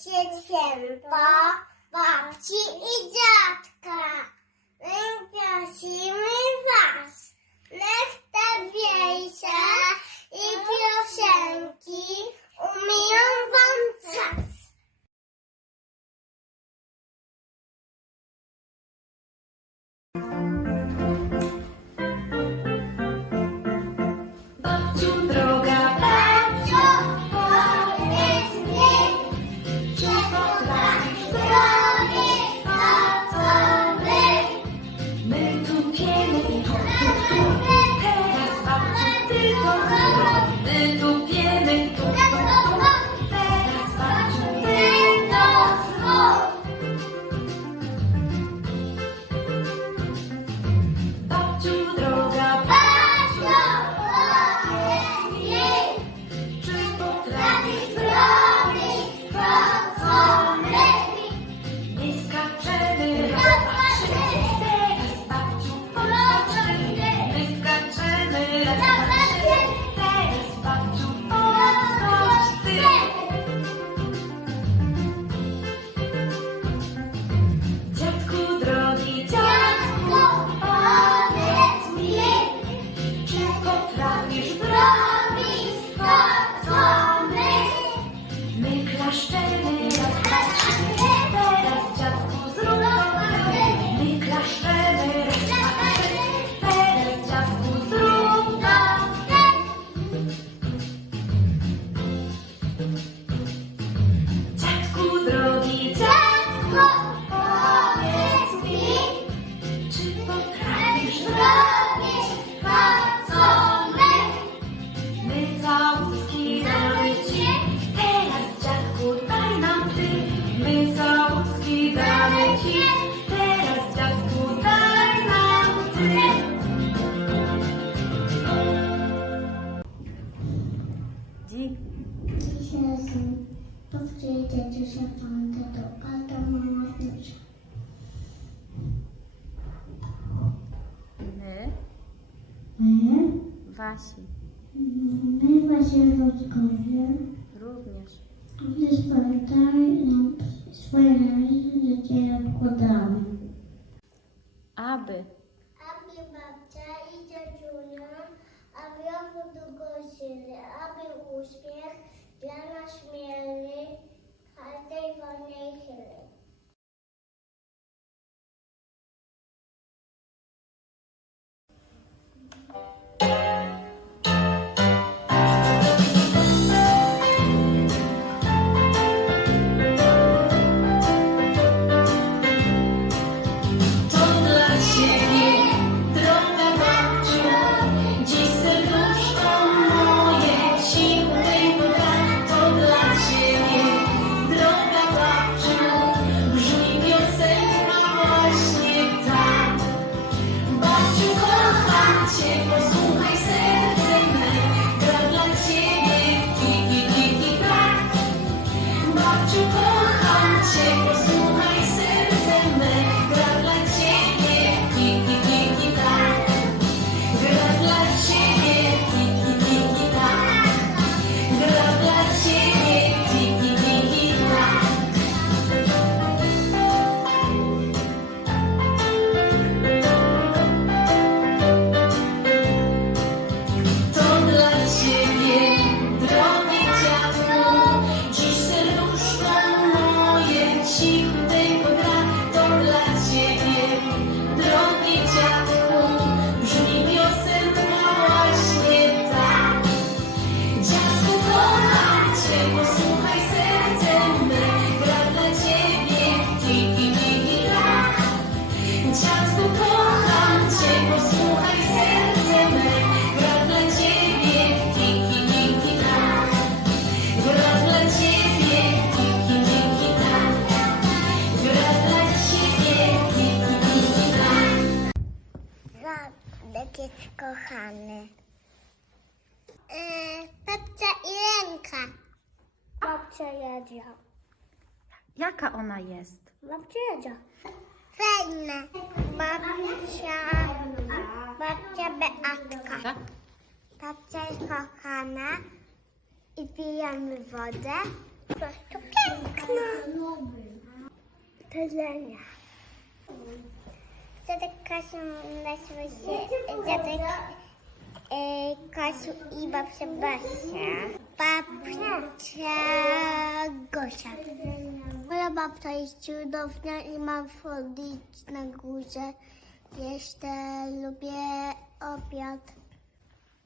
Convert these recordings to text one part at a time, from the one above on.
święta babci i dziadka. My prosimy was, niech ta wiejsza de tu Kiedy się pan to dopada, mama wnusia. My? My? Wasi. My, wasi rodkowie. Również. Również pamiętaj nam swoje należy, jakie ja wkładamy. Aby. Aby babcia i dziadziunia, aby owoc do gościny, aby uśmiech dla nas mielny. and they were naked. babcia jedzia. Jaka ona jest? Babcia jedzia. Fajna. Babcia, babcia Beatka. Tak? Babcia jest kochana i pijemy wodę. Po prostu piękna. Do jedzenia. Dziadek Kasia nazywa się dziadek e, Kasiu i babcia Basia. Babcia Gosia. Moja babcia jest cudowna i mam wchodzić na górze. Jeszcze lubię obiad.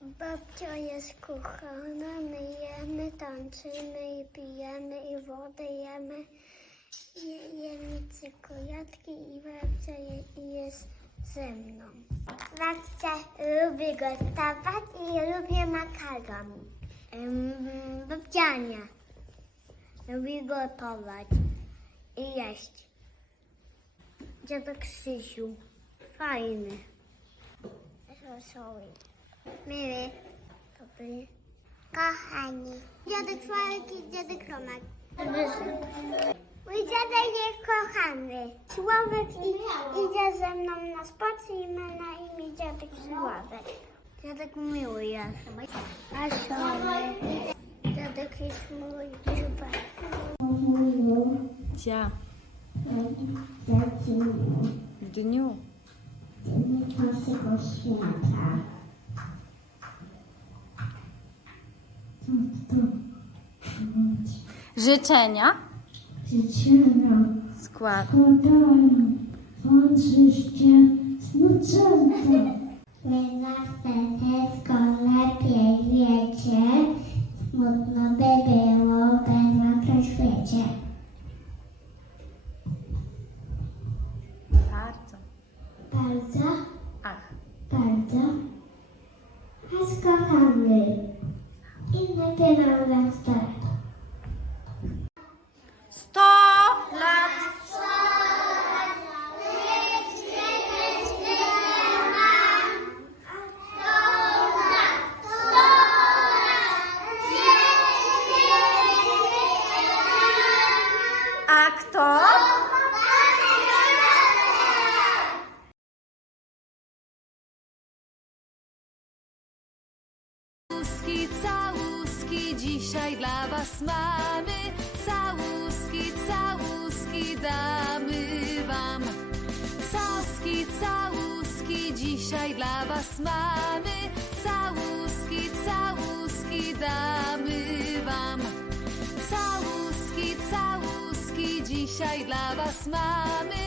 Babcia jest kochana, my jemy, tańczymy i pijemy i wodę jemy. Je, jemy czekoladki i babcia je, jest ze mną. Babcia lubi gotować i lubię makaron. Babciania lubi gotować i jeść. Dziadek Krzysiu, fajny. Wesoły. Miły, dobry, kochani. Dziadek Sławek i dziadek Romek. Mój dziadek jest kochany. I, idzie ze mną na spacer i ma na imię dziadek Sławek. Dziadek miły jest. A Sławek. Dziadek jest mój dziubek. Gdzie? W dniu. Naszego świata. Co to? Życzenia Życzenia skład. składają Francuszkie smucęta. Wy zawsze wszystko lepiej wiecie. Smutno by było bez na świecie. Bardzo. Bardzo, Ach. bardzo was kochamy. I nabieram was tak. Dzisiaj dla was mamy. Całuski, całuski damy wam. Całuski, całuski dzisiaj dla was mamy. Całuski, całuski damy wam. Całuski, całuski dzisiaj dla was mamy.